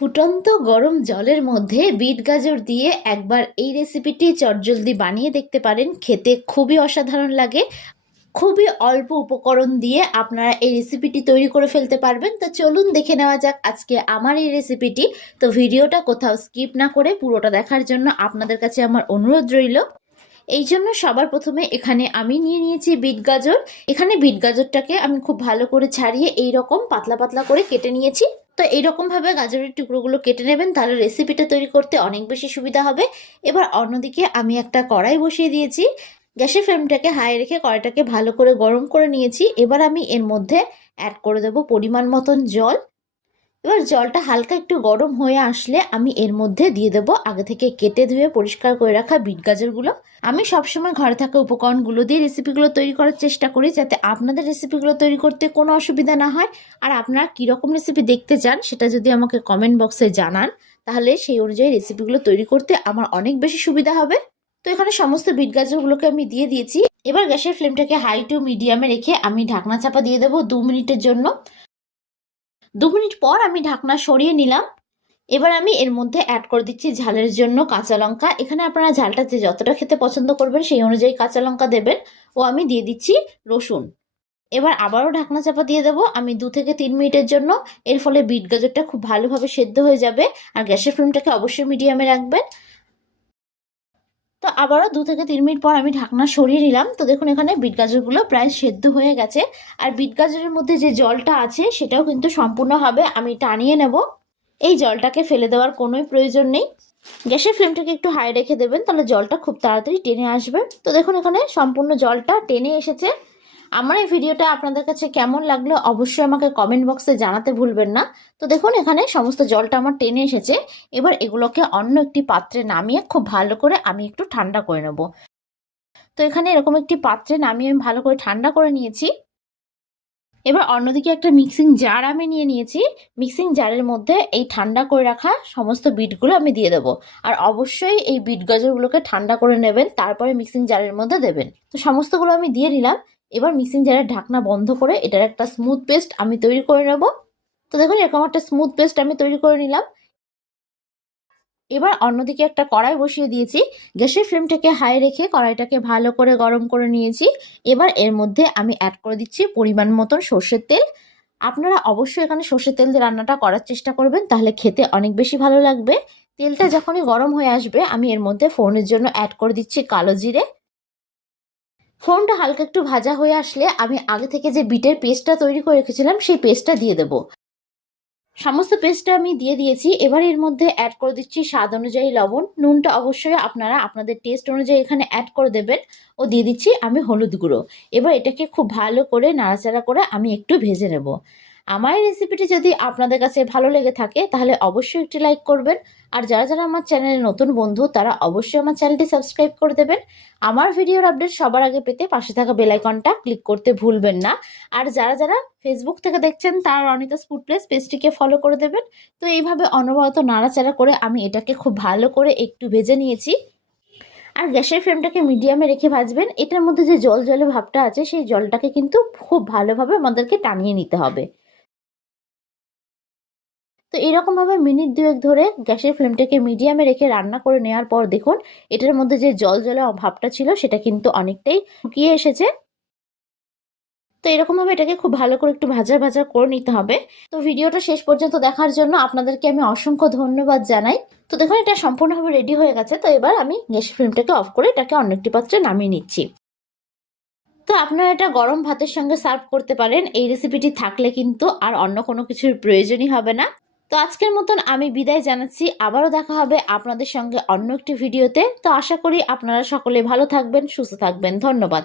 ফুটন্ত গরম জলের মধ্যে বিট গাজর দিয়ে একবার এই রেসিপিটি চটজলদি বানিয়ে দেখতে পারেন। খেতে খুবই অসাধারণ লাগে। খুবই অল্প উপকরণ দিয়ে আপনারা এই রেসিপিটি তৈরি করে ফেলতে পারবেন। তো চলুন দেখে নেওয়া যাক আজকে আমার এই রেসিপিটি। তো ভিডিওটা কোথাও স্কিপ না করে পুরোটা দেখার জন্য আপনাদের কাছে আমার অনুরোধ রইল। এই জন্য সবার প্রথমে এখানে আমি নিয়ে নিয়েছি বিট গাজর। এখানে বিট গাজরটাকে আমি খুব ভালো করে ছাড়িয়ে এই রকম পাতলা পাতলা করে কেটে নিয়েছি। তো এইরকম ভাবে গাজরের টুকরোগুলো কেটে নেবেন, তাহলে রেসিপিটা তৈরি করতে অনেক বেশি সুবিধা হবে। এবার অন্যদিকে আমি একটা কড়াই বসিয়ে দিয়েছি। গ্যাসের ফ্লেমটাকে হাই রেখে কড়াইটাকে ভালো করে গরম করে নিয়েছি। এবার আমি এর মধ্যে অ্যাড করে দেবো পরিমাণ মতন জল। এবার জলটা হালকা একটু গরম হয়ে আসলে আমি এর মধ্যে দিয়ে দেবো আগে থেকে কেটে ধুয়ে পরিষ্কার করে রাখা বিট গাজরগুলো। আমি সবসময় ঘরে থাকা উপকরণগুলো দিয়ে রেসিপিগুলো তৈরি করার চেষ্টা করি যাতে আপনাদের রেসিপিগুলো তৈরি করতে কোনো অসুবিধা না হয়। আর আপনারা কীরকম রেসিপি দেখতে চান সেটা যদি আমাকে কমেন্ট বক্সে জানান, তাহলে সেই অনুযায়ী রেসিপিগুলো তৈরি করতে আমার অনেক বেশি সুবিধা হবে। তো এখানে সমস্ত বিট গাজরগুলোকে আমি দিয়ে দিয়েছি। এবার গ্যাসের ফ্লেমটাকে হাই টু মিডিয়ামে রেখে আমি ঢাকনা চাপা দিয়ে দেবো দু মিনিটের জন্য। দু মিনিট পর আমি ঢাকনা সরিয়ে নিলাম। এবার আমি এর মধ্যে অ্যাড করে দিচ্ছি ঝালের জন্য কাঁচা লঙ্কা। এখানে আপনারা ঝালটা যে যতটা খেতে পছন্দ করবেন সেই অনুযায়ী কাঁচা লঙ্কা দেবেন। ও আমি দিয়ে দিচ্ছি রসুন। এবার আবারও ঢাকনা চাপা দিয়ে দেবো। আমি দু থেকে তিন মিনিটের জন্য। এর ফলে বিট গাজরটা খুব ভালোভাবে সেদ্ধ হয়ে যাবে। আর গ্যাসের ফ্লেমটাকে অবশ্যই মিডিয়ামে রাখবেন। তো আবারও দু থেকে তিন মিনিট পর আমি ঢাকনা সরিয়ে নিলাম। তো দেখুন, এখানে বিট গাজরগুলো প্রায় সেদ্ধ হয়ে গেছে। আর বিট গাজরের মধ্যে যে জলটা আছে, সেটাও কিন্তু সম্পূর্ণভাবে আমি টানিয়ে নেব। এই জলটাকে ফেলে দেওয়ার কোনোই প্রয়োজন নেই। গ্যাসের ফ্লেমটাকে একটু হাই রেখে দেবেন, তাহলে জলটা খুব তাড়াতাড়ি টেনে আসবে। তো দেখুন, এখানে সম্পূর্ণ জলটা টেনে এসেছে। আমার এই ভিডিওটা আপনাদের কাছে কেমন লাগল অবশ্যই আমাকে কমেন্ট বক্সে জানাতে ভুলবেন না। তো দেখুন, এখানে সমস্ত জলটা আমার টেনে এসেছে। এবার এগুলোকে অন্য একটি পাত্রে নামিয়ে খুব ভালো করে আমি একটু ঠান্ডা করে নেব। তো এখানে এরকম একটি পাত্রে নামিয়ে আমি ভালো করে ঠান্ডা করে নিয়েছি। এবার অন্যদিকে একটা মিক্সিং জার আমি নিয়ে নিয়েছি। মিক্সিং জারের মধ্যে এই ঠান্ডা করে রাখা সমস্ত বিটগুলো আমি দিয়ে দেবো। আর অবশ্যই এই বিট গাজরগুলোকে ঠান্ডা করে নেবেন, তারপরে মিক্সিং জারের মধ্যে দেবেন। তো সমস্তগুলো আমি দিয়ে নিলাম এবার মিক্সিং জারের ঢাকনা বন্ধ করে এটার একটা স্মুথ পেস্ট আমি তৈরি করে নেব। তো দেখুন, এরকম একটা স্মুথ পেস্ট আমি তৈরি করে নিলাম। এবার অন্যদিকে একটা কড়াই বসিয়ে দিয়েছি। গ্যাসের ফ্লেমটাকে হাই রেখে কড়াইটাকে ভালো করে গরম করে নিয়েছি। এবার এর মধ্যে আমি অ্যাড করে দিচ্ছি পরিমাণ মতন সর্ষের তেল। আপনারা অবশ্যই এখানে সর্ষের তেল দিয়ে রান্নাটা করার চেষ্টা করবেন, তাহলে খেতে অনেক বেশি ভালো লাগবে। তেলটা যখনই গরম হয়ে আসবে, আমি এর মধ্যে ফোড়নের জন্য অ্যাড করে দিচ্ছি কালো জিরে। ফোনটা হালকা একটু ভাজা হয়ে আসলে আমি আগে থেকে যে বিটের পেস্টটা তৈরি করে রেখেছিলাম, সেই পেস্টটা দিয়ে দেবো। সমস্ত পেস্টটা আমি দিয়ে দিয়েছি। এবার এর মধ্যে অ্যাড করে দিচ্ছি স্বাদ অনুযায়ী লবণ। নুনটা অবশ্যই আপনারা আপনাদের টেস্ট অনুযায়ী এখানে অ্যাড করে দেবেন। ও দিয়ে দিচ্ছি আমি হলুদ গুঁড়ো। এবার এটাকে খুব ভালো করে নাড়াচাড়া করে আমি একটু ভেজে নেব। আমার রেসিপিটি যদি আপনাদের কাছে ভালো লেগে থাকে, তাহলে অবশ্যই একটি লাইক করবেন। আর যারা যারা আমার চ্যানেলে নতুন বন্ধু, তারা অবশ্যই আমার চ্যানেলটি সাবস্ক্রাইব করে দেবেন। আমার ভিডিওর আপডেট সবার আগে পেতে পাশে থাকা বেলাইকনটা ক্লিক করতে ভুলবেন না। আর যারা যারা ফেসবুক থেকে দেখছেন, তারা অনিতা ফুড প্লেস পেজটিকে ফলো করে দেবেন। তো এইভাবে অনবরত নাড়াচাড়া করে আমি এটাকে খুব ভালো করে একটু ভেজে নিয়েছি। আর গ্যাসের ফ্লেমটাকে মিডিয়ামে রেখে ভাজবেন। এটার মধ্যে যে জল জলে ভাবটা আছে, সেই জলটাকে কিন্তু খুব ভালোভাবে আমাদেরকে টানিয়ে নিতে হবে। তো এরকমভাবে মিনিট দুয়েক ধরে গ্যাসের ফ্লেমটাকে মিডিয়ামে রেখে রান্না করে নেওয়ার পর দেখুন, এটার মধ্যে যে জল জলে ভাবটা ছিল সেটা কিন্তু অনেকটাই শুকিয়ে এসেছে। তো এরকমভাবে এটাকে খুব ভালো করে একটু ভাজা ভাজা করে নিতে হবে। তো ভিডিওটা শেষ পর্যন্ত দেখার জন্য আপনাদেরকে আমি অসংখ্য ধন্যবাদ জানাই। তো দেখুন, এটা সম্পূর্ণভাবে রেডি হয়ে গেছে। তো এবার আমি গ্যাসের ফ্লেমটাকে অফ করে এটাকে অন্য একটি পাত্রে নামিয়ে নিচ্ছি। তো আপনারা এটা গরম ভাতের সঙ্গে সার্ভ করতে পারেন। এই রেসিপিটি থাকলে কিন্তু আর অন্য কোনো কিছুর প্রয়োজনই হবে না। তো আজকের মতন আমি বিদায় জানাচ্ছি। আবারও দেখা হবে আপনাদের সঙ্গে অন্য একটি ভিডিওতে। তো আশা করি আপনারা সকলে ভালো থাকবেন, সুস্থ থাকবেন। ধন্যবাদ।